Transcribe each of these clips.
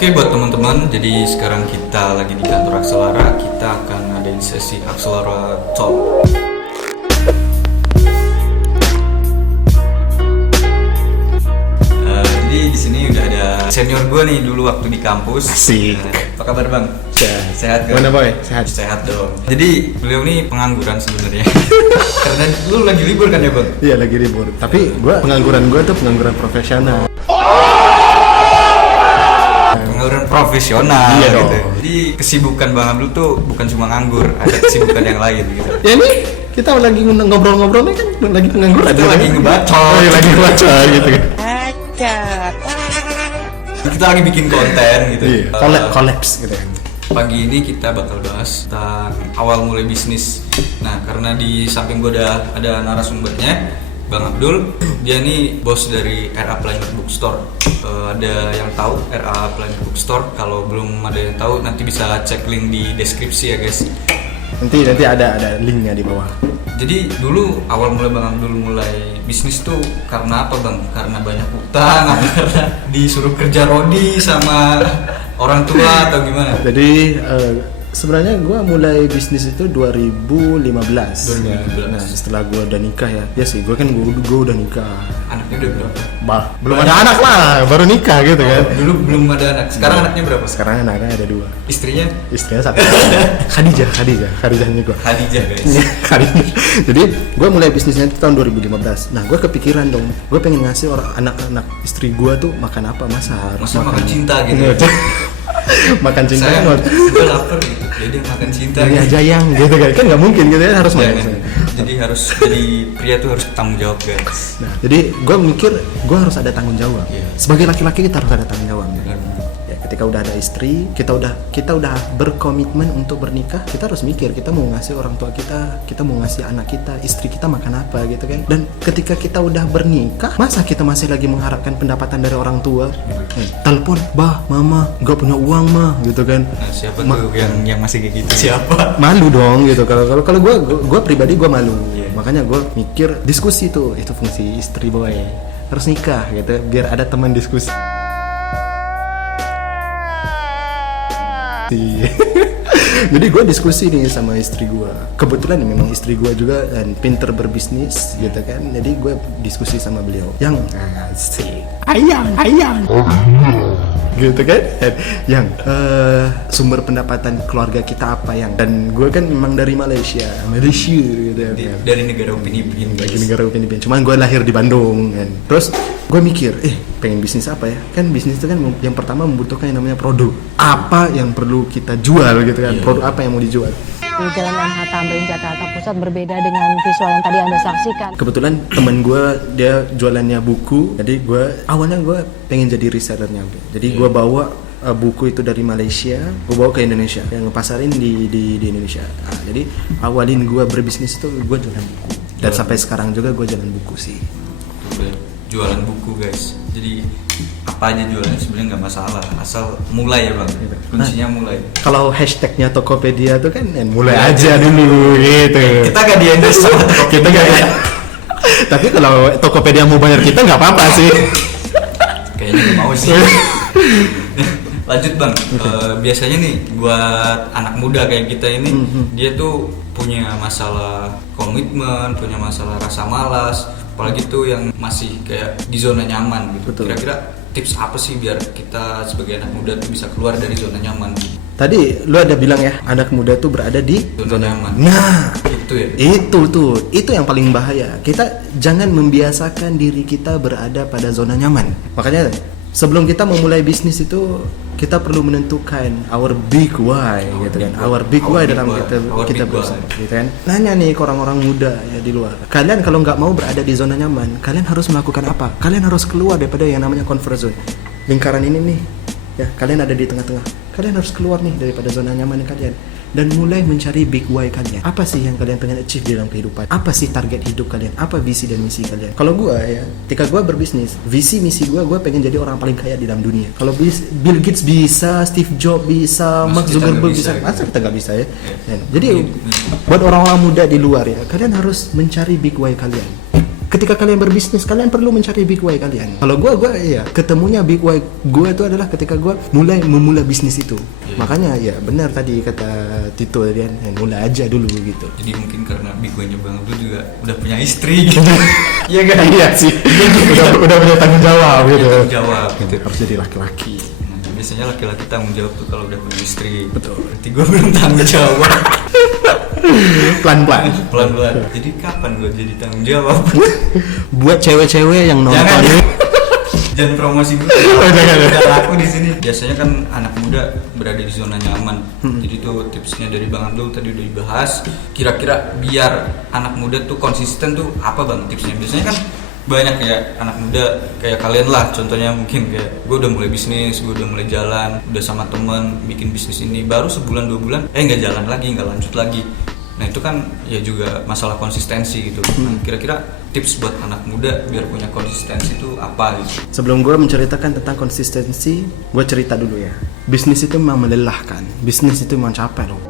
Oke buat teman-teman, jadi sekarang kita lagi di kantor Akselara. Kita akan ngadain sesi Akselara Talk. Jadi di sini udah ada senior gue nih dulu waktu di kampus. Asik. Apa kabar bang? Sehat kan? Mana boy? Sehat. Sehat dong. Jadi beliau nih pengangguran sebenarnya. Karena lu lagi libur kan ya bang? Iya lagi libur. Tapi pengangguran gue tuh pengangguran profesional. Pengangguran profesional. Iya gitu. dong. Jadi kesibukan Bang Abdul tuh bukan cuma nganggur, ada kesibukan yang lain gitu. Ya ini kita lagi ngobrol-ngobrolnya kan lagi pengangguran. Kita lagi ngebacot. Oh iya lagi ngebaca gitu kan. Kita lagi bikin konten gitu. Iya. Collapse gitu kan. Pagi ini kita bakal bahas tentang awal mulai bisnis. Nah, karena di samping gue ada narasumbernya, Bang Abdul. Dia nih bos dari RA Planner Bookstore. Ada yang tahu RA Planner Bookstore? Kalau belum ada yang tahu, nanti bisa cek link di deskripsi ya guys. Nanti ada linknya di bawah. Jadi dulu awal mulai Bang Abdul mulai bisnis tuh karena apa Bang? Karena banyak utang, apa karena disuruh kerja rodi sama orang tua atau gimana? Jadi sebenarnya gue mulai bisnis itu 2015. 2015. Nah setelah gue udah nikah ya sih gue udah nikah. Anaknya udah berapa? Belum ada anak lah, baru nikah gitu kan. Dulu belum ada anak. Sekarang anaknya berapa? Sekarang anaknya ada 2. Istrinya? Istrinya 1. Khadijahnya gue. Khadijah guys. Khadijah. Jadi gue mulai bisnisnya itu tahun 2015. Nah gue kepikiran dong, gue pengen ngasih anak-anak istri gue tuh makan apa, masa makan cinta gitu. Makan cinta saya kan gue lapar gitu, jadi makan cinta ya jayang gitu kan nggak mungkin gitu ya, harus makan. Jadi jadi pria tuh harus bertanggung jawab guys. Nah jadi gue mikir gue harus ada tanggung jawab. Sebagai laki-laki kita harus ada tanggung jawab. Ya, ketika udah ada istri, kita udah berkomitmen untuk bernikah, kita harus mikir kita mau ngasih orang tua kita mau ngasih anak kita, istri kita makan apa gitu kan. Dan ketika kita udah bernikah, masa kita masih lagi mengharapkan pendapatan dari orang tua? Telepon, bah, mama, gak punya uang mah, gitu kan. Nah, siapa tuh yang masih kayak gitu? Siapa? Malu dong gitu. Kalau gue pribadi gue malu. Makanya gue mikir diskusi tuh, itu fungsi istri boy. Harus nikah gitu, biar ada teman diskusi. Jadi gue diskusi nih sama istri gue. Kebetulan memang istri gue juga dan pinter berbisnis gitu kan. Jadi gue diskusi sama beliau. Yang asik, ayang gitu kan. Yang sumber pendapatan keluarga kita apa yang. Dan gue kan memang dari Malaysia gitu. Dari negara Upin-Ipin. Dari negara Upin-Ipin. Cuman gue lahir di Bandung kan. Terus gue mikir, pengen bisnis apa ya? Kan bisnis itu kan yang pertama membutuhkan yang namanya produk. Apa yang perlu kita jual gitu kan? Produk apa yang mau dijual? Di Jalan MH Tamrin, Jakarta Pusat berbeda dengan visual yang tadi Anda saksikan. Kebetulan temen gue dia jualannya buku, jadi awalnya gue pengen jadi resellernya. Jadi gue bawa buku itu dari Malaysia, gue bawa ke Indonesia, yang ngepasarin di Indonesia. Nah, jadi awalin gue berbisnis itu gue jualan buku. Dan sampai sekarang juga gue jualan buku sih. Jualan buku guys. Jadi apa aja jualannya sebenarnya nggak masalah, asal mulai ya bang. Kuncinya mulai. Kalau hashtagnya Tokopedia tuh kan mulai aja dulu gitu. Kita gak di-endorse sama Tokopedia. Kita gak. Tapi kalau Tokopedia mau bayar kita nggak apa-apa sih. Kayaknya gak mau sih. Lanjut bang. Biasanya nih buat anak muda kayak kita ini, dia tuh punya masalah komitmen, punya masalah rasa malas. Apalagi tuh yang masih kayak di zona nyaman gitu. Betul. Kira-kira tips apa sih biar kita sebagai anak muda tuh bisa keluar dari zona nyaman? Tadi lu ada bilang ya, anak muda tuh berada di zona nyaman. Nah, itu ya. Itu yang paling bahaya. Kita jangan membiasakan diri kita berada pada zona nyaman. Makanya sebelum kita memulai bisnis itu kita perlu menentukan our big why gitu kan. Our big why dalam kita berusaha gitu kan. Nanya nih ke orang-orang muda ya di luar. Kalian kalau nggak mau berada di zona nyaman, kalian harus melakukan apa? Kalian harus keluar daripada yang namanya comfort zone. Lingkaran ini nih ya, kalian ada di tengah-tengah. Kalian harus keluar nih daripada zona nyaman kalian dan mulai mencari big why kalian. Apa sih yang kalian pengen achieve dalam kehidupan? Apa sih target hidup kalian? Apa visi dan misi kalian? Kalau gue ya, ketika gue berbisnis, visi misi gue pengen jadi orang paling kaya di dalam dunia. Kalau Bill Gates bisa, Steve Jobs bisa, Mark Zuckerberg bisa, masa kita nggak bisa ya? Jadi buat orang-orang muda di luar ya, kalian harus mencari big why kalian. Ketika kalian berbisnis, kalian perlu mencari big why kalian. Kalau gue ya ketemunya big why gue itu adalah ketika gue memulai bisnis itu. Makanya ya benar tadi kata Tito tadi kan, mulai aja dulu gitu. Jadi mungkin karena big why-nya Bang Abdul juga udah punya istri gitu. Iya kan? Iya sih. udah punya tanggung jawab gitu. Tanggung jawab gitu. Harus jadi laki-laki. Biasanya laki-laki tanggung jawab tuh kalau udah punya istri. Betul. Berarti gue belum tanggung jawab. Pelan-pelan. Jadi kapan gue jadi tanggung jawab? Buat cewek-cewek yang nonton Jangan promosi gue. Jangan. Udah laku di sini. Biasanya kan anak muda berada di zona nyaman. Jadi tuh tipsnya dari Bang Abdul tadi udah dibahas. Kira-kira biar anak muda tuh konsisten tuh apa Bang tipsnya? Biasanya kan banyak ya anak muda kayak kalian lah, contohnya mungkin kayak gue udah mulai bisnis, gue udah mulai jalan, udah sama temen bikin bisnis ini, baru sebulan 2 bulan nggak jalan lagi, nggak lanjut lagi. Nah itu kan ya juga masalah konsistensi gitu. Nah, kira-kira tips buat anak muda biar punya konsistensi itu apa gitu? Sebelum gue menceritakan tentang konsistensi, gue cerita dulu ya. Bisnis itu memang melelahkan, bisnis itu memang capek loh.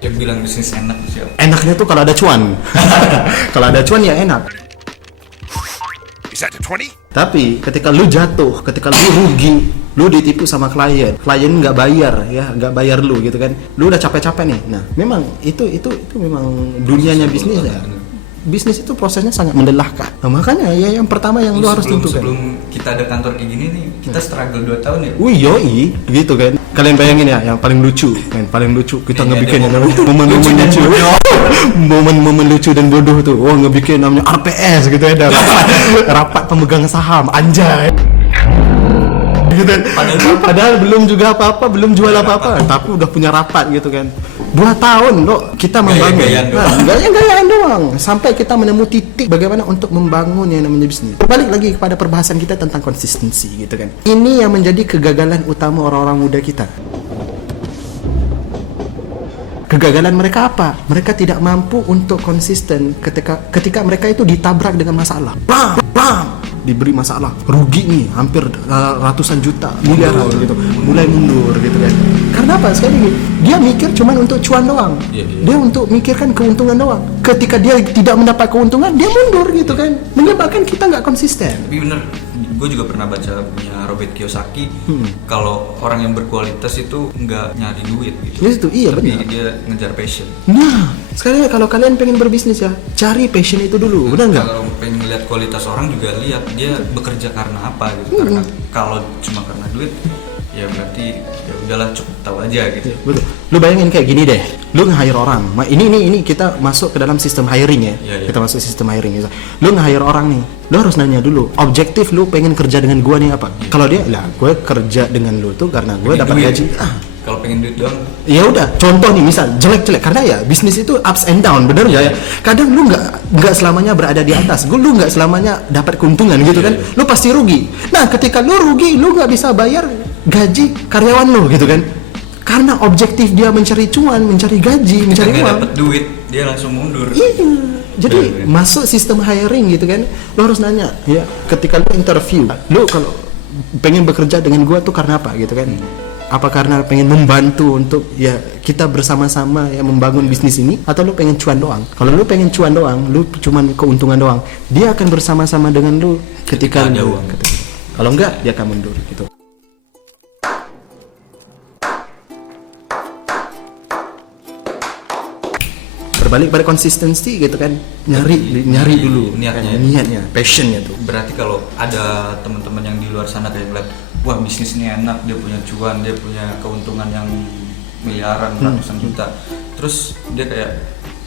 Yang bilang bisnis enak siapa? Enaknya tuh kalau ada cuan. Kalau ada cuan ya enak. Is that a 20? Tapi ketika lu jatuh, ketika lu rugi, lu ditipu sama klien nggak bayar ya, nggak bayar lu gitu kan, lu udah capek-capek nih. Nah memang itu memang dunianya bisnis ya. Bisnis itu prosesnya sangat melelahkan. Nah, makanya ya yang pertama yang lu harus tentukan. Sebelum kita ada kantor kayak gini nih, kita struggle 2 tahun ya. Wih yoi, gitu kan. Kalian bayangin ya, yang paling lucu kita ngebikin yang namanya momen-momen lucu, momen-momen lucu dan bodoh tuh. Wah ngebikin namanya RPS gitu ya, rapat pemegang saham, anjay. Gitu kan. Padahal belum juga apa-apa, belum jual apa-apa, tapi udah punya rapat gitu kan. 2 tahun loh kita membangun. Gaya-gayaan doang. Sampai kita menemui titik bagaimana untuk membangun yang namanya bisnis. Balik lagi kepada perbahasan kita tentang konsistensi gitu kan. Ini yang menjadi kegagalan utama orang-orang muda kita. Kegagalan mereka apa? Mereka tidak mampu untuk konsisten ketika mereka itu ditabrak dengan masalah. Bam! Diberi masalah, rugi nih hampir ratusan juta, miliaran gitu, mulai mundur gitu kan. Karena apa? Sekali lagi dia mikir cuman untuk cuan doang. Dia untuk mikirkan keuntungan doang. Ketika dia tidak mendapat keuntungan, dia mundur gitu kan. Menyebabkan kita nggak konsisten. Tapi bener, gue juga pernah baca punya Robert Kiyosaki. Kalau orang yang berkualitas itu nggak nyari duit gitu. Itu iya tapi benar. dia ngejar passion. Nah, sekali lagi kalau kalian pengen berbisnis ya, cari passion itu dulu, benar nggak? Kalau pengen lihat kualitas orang juga lihat dia bekerja karena apa gitu. Karena kalau cuma karena duit, ya berarti ya udahlah cukup tahu aja gitu. Betul. Lu bayangin kayak gini deh, lu nge-hire orang. Ini kita masuk ke dalam sistem hiring ya. Iya. Kita masuk sistem hiring. Lu nge-hire orang nih, lu harus nanya dulu, objektif lu pengen kerja dengan gua nih apa? Kalau dia, lah gue kerja dengan lu tuh karena gue Pengen dapat duit. gaji. Kalau pengen duit doang, Ya udah, contoh nih misal jelek-jelek karena ya bisnis itu ups and down, bener nggak ya? Kadang lu nggak selamanya berada di atas, lu nggak selamanya dapat keuntungan gitu kan? Lu pasti rugi. Nah, ketika lu rugi, lu nggak bisa bayar gaji karyawan lu gitu kan? Karena objektif dia mencari cuan, mencari gaji, mencari nggak uang. dapat duit, dia langsung mundur. Iya. Jadi Bener. masuk sistem hiring gitu kan, lu harus nanya ya. Ketika lu interview, lu kalau pengen bekerja dengan gua tuh karena apa gitu kan? Apa karena pengen membantu untuk ya kita bersama-sama ya membangun bisnis ini, atau lu pengen cuan doang? Kalau lu pengen cuan doang, lu cuman keuntungan doang, dia akan bersama-sama dengan lu ketika Ada lu, uang. kalau enggak dia akan mundur gitu. Berbalik pada konsistensi gitu kan, nyari dulu niatnya, passionnya tuh. Berarti kalau ada teman-teman yang di luar sana kayak ngeliat, wah bisnis ini enak, dia punya cuan, dia punya keuntungan yang miliaran, ratusan juta, terus dia kayak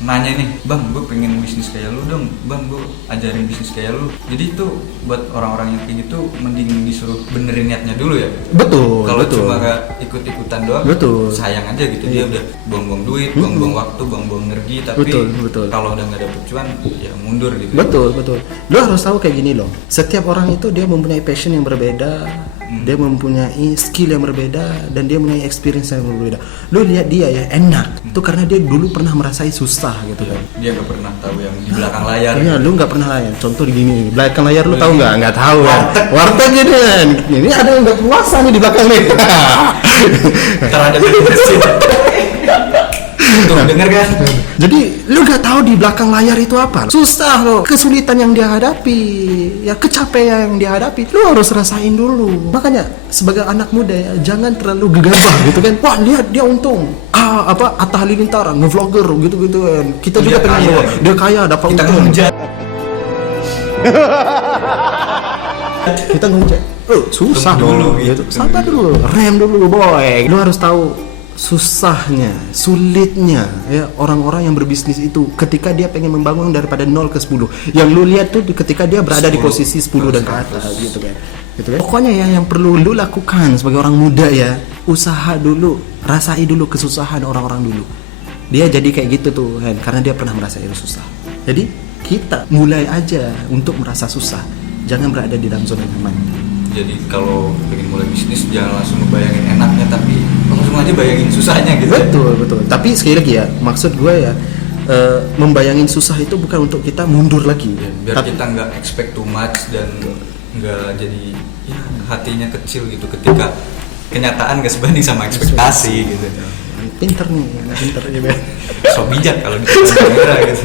nanya nih, bang gue pengen bisnis kayak lu dong, bang gue ajarin bisnis kayak lu. Jadi itu buat orang-orang yang kayak gitu mending disuruh benerin niatnya dulu ya. Betul. Kalau betul. cuma gak ikut-ikutan doang, Betul. sayang aja gitu. Dia udah buang-buang duit, buang-buang waktu, buang-buang energi, tapi Betul. kalau udah nggak dapet cuan, ya mundur gitu. Betul. Lo harus tahu kayak gini loh. Setiap orang itu dia mempunyai passion yang berbeda, dia mempunyai skill yang berbeda, dan dia mempunyai experience yang berbeda. Lo lihat dia ya enak, itu karena dia dulu pernah merasai susah gitu kan. Dia nggak pernah tahu yang di belakang layar. Iya, lu nggak pernah layar. Contoh di gini, di belakang layar lu tahu nggak? Nggak tahu ya. Warteg gitu kan. Ini ada yang nggak puasa nih di belakang nih. Ntar ada beresin. Tuh denger kan? Jadi lu gak tahu di belakang layar itu apa. Susah loh, kesulitan yang dia hadapi, ya kecapean yang dia hadapi, lu harus rasain dulu. Makanya sebagai anak muda ya, jangan terlalu gegabah gitu kan. Wah lihat dia untung, Atta Halilintar ngevlogger gitu kan. Kita juga Dia pengen kaya, loh, dia kaya dapat Kita untung. ngehujat. Kita ngejek, susah Tunggu dulu, dong, gitu. gitu. Sabar dulu, rem dulu boy. Lu harus tahu susahnya, sulitnya ya orang-orang yang berbisnis itu ketika dia pengen membangun daripada 0 ke 10. Yang lu lihat tuh ketika dia berada di 10, posisi 10 dan ke atas gitu kan. Gitu kan. Pokoknya ya yang perlu lu lakukan sebagai orang muda ya, usaha dulu, rasai dulu kesusahan orang-orang dulu. Dia jadi kayak gitu tuh kan, karena dia pernah merasakan susah. Jadi kita mulai aja untuk merasa susah. Jangan berada di dalam zona nyaman. Jadi kalau pengen mulai bisnis jangan langsung ngebayangin enaknya, tapi langsung aja bayangin susahnya gitu. Betul. Tapi sekali lagi ya, maksud gue ya, membayangin susah itu bukan untuk kita mundur lagi. Ya, biar Tapi kita nggak expect too much dan nggak jadi ya, hatinya kecil gitu ketika kenyataan gak sebanding sama ekspektasi gitu. pinter nih, pinter gitu. So bijak kalau di depan kamera gitu.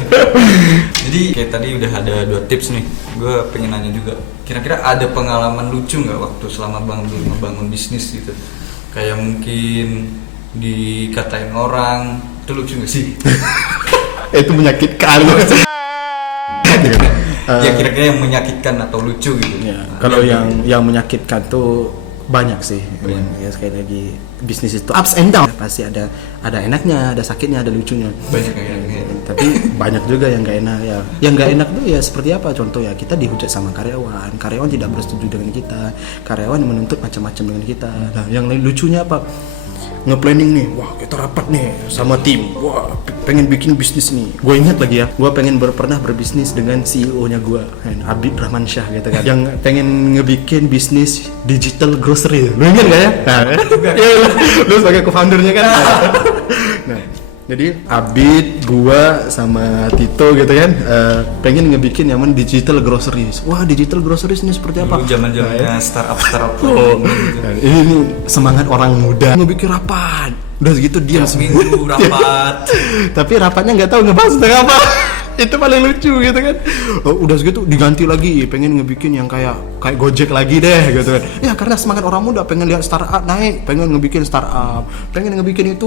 Jadi kayak tadi udah ada 2 tips nih. Gue pengen nanya juga. Kira-kira ada pengalaman lucu nggak waktu selama membangun bisnis gitu? Kayak mungkin dikatain orang, itu lucu nggak sih? Itu menyakitkan. Ya kira-kira yang menyakitkan atau lucu gitu. Ya, kalau yang menyakitkan tuh banyak sih. Ya sekali lagi bisnis itu ups and down. Pasti ada enaknya, ada sakitnya, ada lucunya. Banyak yang enaknya. Tapi banyak juga yang gak enak ya. Yang gak enak tuh ya seperti apa? Contoh ya, kita dihujat sama karyawan tidak bersetuju dengan kita, karyawan menuntut macam-macam dengan kita. Nah, yang lucunya apa? Nge-planning nih, wah kita rapat nih sama tim, wah pengen bikin bisnis nih. Gue ingat lagi ya, gue pengen pernah berbisnis dengan CEO-nya gue, Abid Rahman Syah gitu kan, yang pengen ngebikin bisnis digital grocery. Lu ingat gak ya? Nah, ya, lu sebagai co-foundernya kan. Nah, jadi Abid, gua sama Tito gitu kan, pengen ngebikin nyaman digital groceries. Wah, digital groceries ini seperti apa? Dulu zaman-zamannya startup Oh, gitu. nah, ini semangat orang muda ngebikin rapat. Udah segitu diam Minggu rapat. Tapi rapatnya nggak tahu ngebahas tentang apa. Itu paling lucu gitu kan. Udah segitu diganti lagi, pengen ngebikin yang kayak Gojek lagi deh gitu kan. Ya karena semangat orang muda pengen lihat startup naik, pengen ngebikin startup, pengen ngebikin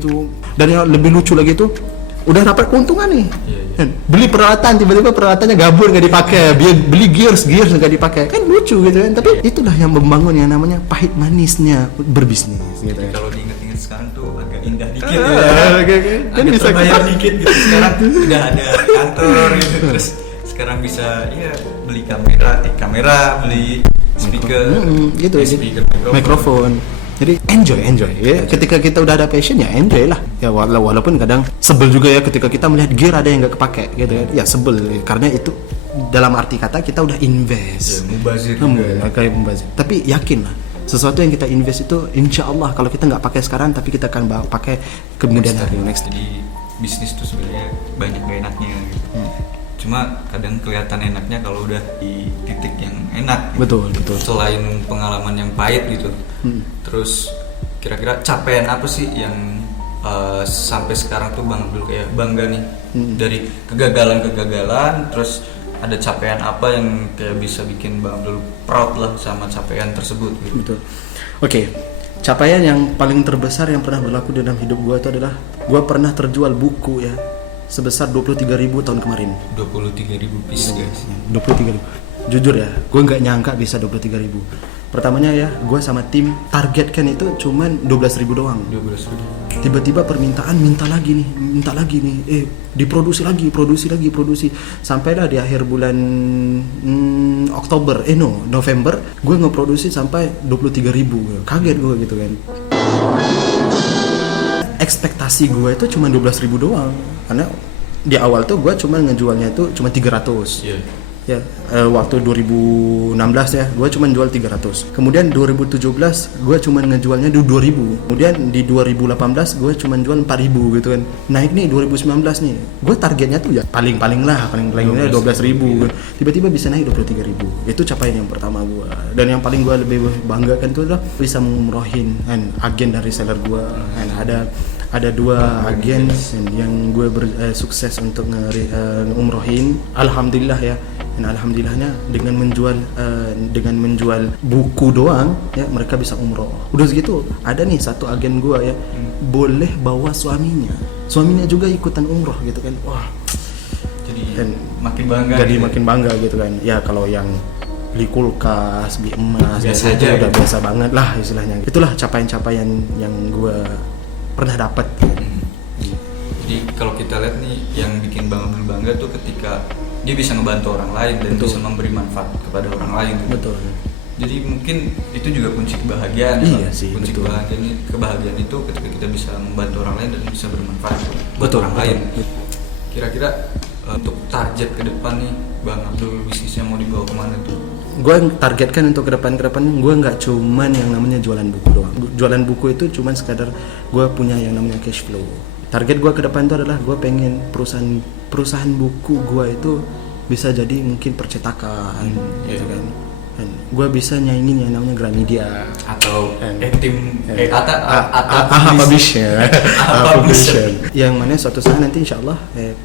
itu. Dan yang lebih lucu lagi tuh udah dapat keuntungan nih. Iya. Beli peralatan, tiba-tiba peralatannya gabur nggak dipakai, beli gears nggak dipakai, kan lucu gitu kan. Tapi itulah yang membangun yang namanya pahit manisnya berbisnis gitu kan. Kalau diinget-inget sekarang tuh agak indah dikit ya. Kan Agak bisa terbayar dikit gitu. Sekarang udah ada kantor gitu, terus sekarang bisa ya beli kamera, beli speaker, gitu ya, sih. speaker, Mikrofon. Jadi enjoy ya. Ketika kita udah ada passion ya enjoy lah. Ya walaupun kadang sebel juga ya ketika kita melihat gear ada yang nggak kepake gitu kan. Ya sebel karena itu dalam arti kata kita udah invest. Ya, mubazir juga ya. Kayak mubazir. Tapi yakin lah, sesuatu yang kita invest itu insya Allah kalau kita nggak pakai sekarang tapi kita akan pakai kemudian hari next. Jadi bisnis tuh sebenarnya banyak gak enaknya gitu. Cuma kadang kelihatan enaknya kalau udah di titik yang enak gitu. Betul. Selain pengalaman yang pahit gitu. Terus kira-kira capaian apa sih yang sampai sekarang tuh Bang Abdul kayak bangga nih dari kegagalan, terus ada capaian apa yang kayak bisa bikin Bang Abdul proud lah sama capaian tersebut gitu. Betul. Oke. Capaian yang paling terbesar yang pernah berlaku dalam hidup gue itu adalah gue pernah terjual buku ya sebesar 23.000 tahun kemarin. 23.000 piece guys. 23.000. Jujur ya, gue nggak nyangka bisa 23.000. Pertamanya ya, gue sama tim targetkan itu cuman 12.000 doang. 12.000. Tiba-tiba permintaan minta lagi nih, diproduksi lagi. Sampailah di akhir bulan November, gue ngeproduksi sampai 23.000. Kaget gue gitu kan. Ekspektasi gue itu cuma 12.000 doang, karena di awal tuh gue cuma ngejualnya itu cuma 300. Iya. Ya, waktu 2016 ya, gue cuma jual 300. Kemudian 2017 gue cuma ngejualnya 2.000. Kemudian di 2018 gue cuma jual 4.000 gitu kan. Naik nih 2019 nih, gue targetnya tuh ya paling 12.000. Tiba-tiba bisa naik 23.000. Itu capaian yang pertama gue. Dan yang paling gue lebih banggakan itu adalah bisa mengumrohin agen dari seller gue. Ada ada 2 agen yang gue sukses untuk umrohin. Alhamdulillah ya. Dan alhamdulillahnya dengan menjual buku doang ya mereka bisa umroh. Udah segitu ada nih satu agen gue ya boleh bawa suaminya juga ikutan umroh gitu kan. Wah, jadi makin bangga. Jadi gitu. makin bangga gitu kan. Ya kalau yang beli kulkas, beli emas, biasa itu aja udah gitu. biasa banget lah istilahnya. Itulah capaian-capaian yang gue pernah dapat. Jadi kalau kita lihat nih yang bikin Bang Abdul bangga tuh ketika dia bisa ngebantu orang lain dan Betul. bisa memberi manfaat kepada orang lain. Gitu. Betul. Jadi mungkin itu juga kunci kebahagiaan. Iya Bang. sih, Kunci betul. kebahagiaan itu ketika kita bisa membantu orang lain dan bisa bermanfaat buat Betul, orang betul. lain. Kira-kira untuk target ke depan nih Bang Abdul bisnisnya mau dibawa kemana tuh? Gue targetkan untuk ke depan gue nggak cuman yang namanya jualan buku doang. Jualan buku itu cuman sekadar gue punya yang namanya cash flow. Target gue ke depan itu adalah gue pengen perusahaan buku gue itu bisa jadi mungkin percetakan gitu kan. Dan gue bisa nyaingin yang namanya Gramedia Atau publisher. Yang mana suatu saat nanti insyaallah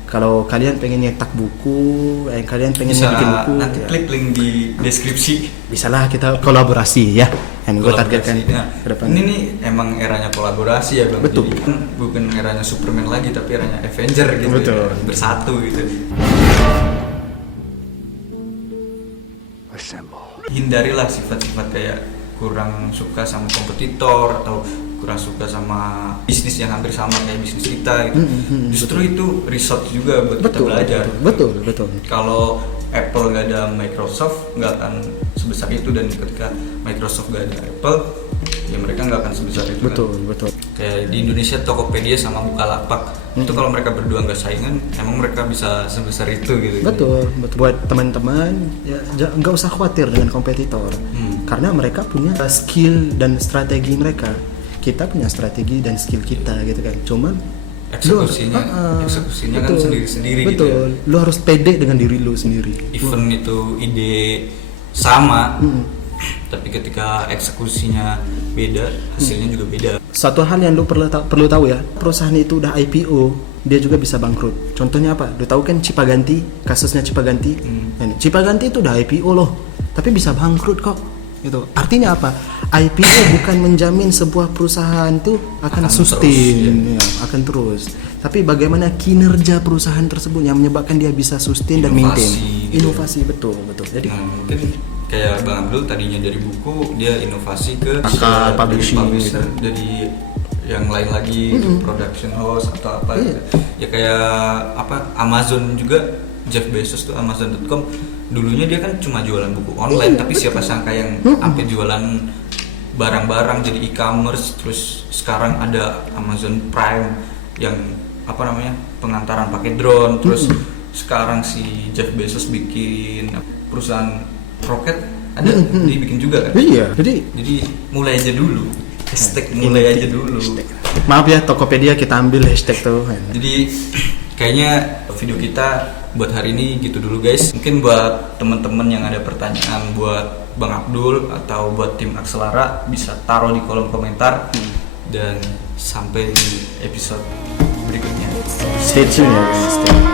kalau kalian pengen nyetak buku, kalian pengen bisa bikin buku, nanti ya, klik link di deskripsi. bisalah kita kolaborasi ya. Dan gue targetkan Nah, ke depan. ini nih emang eranya kolaborasi ya Bang. Betul. Jadi kan bukan eranya Superman lagi tapi eranya Avenger gitu. Betul. Ya. Bersatu gitu. Hindarilah sifat-sifat kayak kurang suka sama kompetitor atau kurang suka sama bisnis yang hampir sama kayak bisnis kita gitu. Justru itu result juga buat kita belajar. Betul. Kalau Apple nggak ada Microsoft nggak akan sebesar itu, dan ketika Microsoft nggak ada Apple ya mereka nggak akan sebesar itu. Betul. Kayak di Indonesia Tokopedia sama Bukalapak itu kalau mereka berdua nggak saingan emang mereka bisa sebesar itu gitu. Betul. Buat teman-teman ya nggak usah khawatir dengan kompetitor. Karena mereka punya skill dan strategi mereka. Kita punya strategi dan skill kita gitu kan. Cuman Eksekusinya kan betul, sendiri-sendiri gitu. betul. Lu harus pede dengan diri lu sendiri. Even itu ide sama, tapi ketika eksekusinya beda, hasilnya juga beda. Satu hal yang lu perlu tahu ya, perusahaan itu udah IPO, dia juga bisa bangkrut. Contohnya apa? Lu tahu kan Cipaganti, kasusnya Cipaganti. Dan Cipaganti itu udah IPO loh, tapi bisa bangkrut kok. Gitu. Artinya apa? IPO bukan menjamin sebuah perusahaan itu akan sustain, terus, ya, akan terus. Tapi bagaimana kinerja perusahaan tersebut yang menyebabkan dia bisa sustain dan maintain. Gitu. Inovasi, betul. Jadi Nah, mungkin kayak Bang Abdul tadinya dari buku, dia inovasi ke publishing, publisher, jadi yang lain lagi production house atau apa gitu. Ya kayak apa Amazon juga, Jeff Bezos tuh Amazon.com dulunya dia kan cuma jualan buku online, tapi siapa sangka yang sampai jualan barang-barang jadi e-commerce. Terus sekarang ada Amazon Prime yang apa namanya pengantaran pakai drone. Terus sekarang si Jeff Bezos bikin perusahaan roket, ada dia bikin juga kan. iya, jadi Mulai aja dulu. Hashtag mulai aja dulu. maaf ya Tokopedia kita ambil hashtag tuh. Jadi kayaknya video kita buat hari ini gitu dulu guys. Mungkin buat teman-teman yang ada pertanyaan buat Bang Abdul atau buat tim Akselara bisa taruh di kolom komentar. Dan sampai di episode berikutnya. Stay tune ya guys.